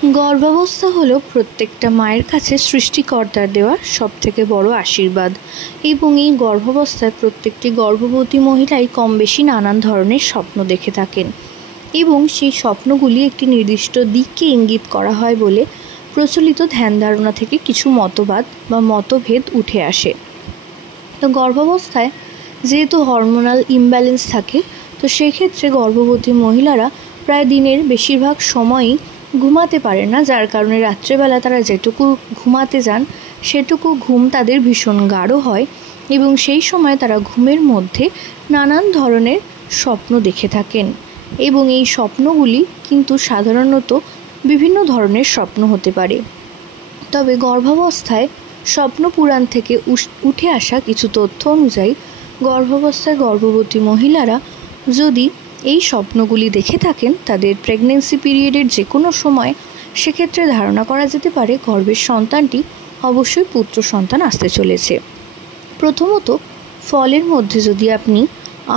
গর্ভাবস্থা হলো প্রত্যেকটা মায়ের কাছে সৃষ্টিকর্তার দেওয়া সবথেকে বড় আশীর্বাদ এবং এই গর্ভাবস্থায় প্রত্যেকটি গর্ভবতী মহিলাই কম বেশি নানান ধরনের স্বপ্ন দেখে থাকেন এবং সেই স্বপ্নগুলি একটি নির্দিষ্ট দিককে ইঙ্গিত করা হয় বলে প্রচলিত ধ্যান ধারণা থেকে কিছু মতবাদ বা মতভেদ উঠে আসে। তো গর্ভাবস্থায় যেহেতু হরমোনাল ইমব্যালেন্স থাকে, তো সেক্ষেত্রে গর্ভবতী মহিলারা প্রায় দিনের বেশিরভাগ সময়ই ঘুমাতে পারে না, যার কারণে রাত্রেবেলা তারা যেটুকু ঘুমাতে যান সেটুকু ঘুম তাদের ভীষণ গাঢ় হয় এবং সেই সময় তারা ঘুমের মধ্যে নানান ধরনের স্বপ্ন দেখে থাকেন এবং এই স্বপ্নগুলি কিন্তু সাধারণত বিভিন্ন ধরনের স্বপ্ন হতে পারে। তবে গর্ভাবস্থায় স্বপ্ন পুরাণ থেকে উঠে আসা কিছু তথ্য অনুযায়ী গর্ভাবস্থায় গর্ভবতী মহিলারা যদি এই স্বপ্নগুলি দেখে থাকেন তাদের প্রেগন্যান্সি পিরিয়ডের যে কোনো সময়, সেক্ষেত্রে ধারণা করা যেতে পারে গর্ভের সন্তানটি অবশ্যই পুত্র সন্তান আসতে চলেছে। প্রথমত, ফলের মধ্যে যদি আপনি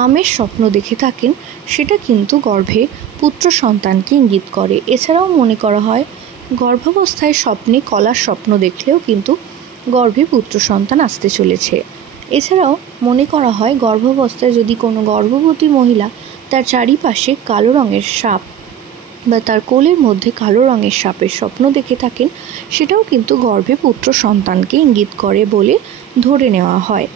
আমের স্বপ্ন দেখে থাকেন সেটা কিন্তু গর্ভে পুত্র সন্তানকে ইঙ্গিত করে। এছাড়াও মনে করা হয় গর্ভাবস্থায় স্বপ্নে কলার স্বপ্ন দেখলেও কিন্তু গর্ভে পুত্র সন্তান আসতে চলেছে। এছাড়াও মনে করা হয় গর্ভাবস্থায় যদি কোনো গর্ভবতী মহিলা তার চারিপাশে কালো রঙের সাপ বা তার কোলের মধ্যে কালো রঙের সাপের স্বপ্ন দেখে থাকেন সেটাও কিন্তু গর্ভে পুত্র সন্তানকে ইঙ্গিত করে বলে ধরে নেওয়া হয়।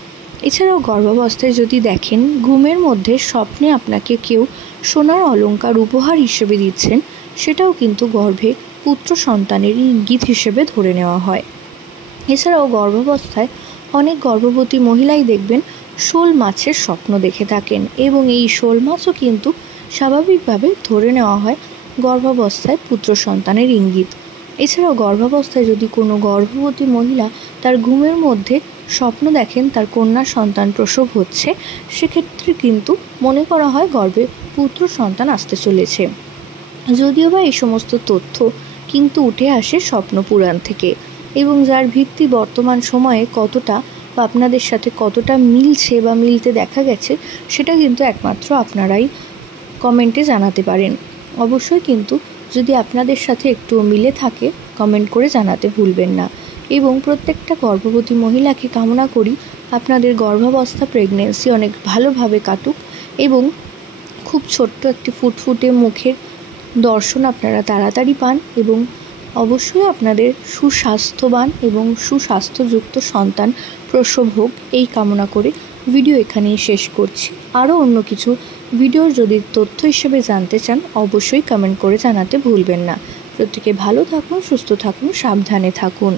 এছাড়াও গর্ভাবস্থায় যদি দেখেন ঘুমের মধ্যে স্বপ্নে আপনাকে কেউ সোনার অলংকার উপহার হিসেবে দিচ্ছেন, সেটাও কিন্তু গর্ভে পুত্র সন্তানের ইঙ্গিত হিসেবে ধরে নেওয়া হয়। এছাড়াও গর্ভাবস্থায় অনেক গর্ভবতী মহিলাই দেখবেন শোল মাছের স্বপ্ন দেখে থাকেন এবং এই শোল মাছও কিন্তু স্বাভাবিকভাবে ধরে নেওয়া হয় গর্ভাবস্থায় পুত্র সন্তানের ইঙ্গিত। এছাড়াও গর্ভাবস্থায় যদি কোনো গর্ভবতী মহিলা তার ঘুমের মধ্যে স্বপ্ন দেখেন তার কন্যা সন্তান প্রসব হচ্ছে, সেক্ষেত্রে কিন্তু মনে করা হয় গর্ভে পুত্র সন্তান আসতে চলেছে। যদিও বা এই সমস্ত তথ্য কিন্তু উঠে আসে স্বপ্ন পুরাণ থেকে এবং যার ভিত্তি বর্তমান সময়ে কতটা বা আপনাদের সাথে কতটা মিলছে বা মিলতে দেখা গেছে সেটা কিন্তু একমাত্র আপনারাই কমেন্টে জানাতে পারেন। অবশ্যই কিন্তু যদি আপনাদের সাথে একটু মিলে থাকে কমেন্ট করে জানাতে ভুলবেন না এবং প্রত্যেকটা গর্ভবতী মহিলাকে কামনা করি আপনাদের গর্ভাবস্থা প্রেগন্যান্সি অনেক ভালোভাবে কাটুক এবং খুব ছোট্ট একটি ফুটফুটে মুখের দর্শন আপনারা তাড়াতাড়ি পান এবং অবশ্যই আপনাদের সুস্বাস্থ্যবান এবং সুস্বাস্থ্যযুক্ত সন্তান প্রসব হোক এই কামনা করে ভিডিও এখানেই শেষ করছি। আরও অন্য কিছু ভিডিওর যদি তথ্য হিসেবে জানতে চান অবশ্যই কমেন্ট করে জানাতে ভুলবেন না। প্রত্যেকে ভালো থাকুন, সুস্থ থাকুন, সাবধানে থাকুন।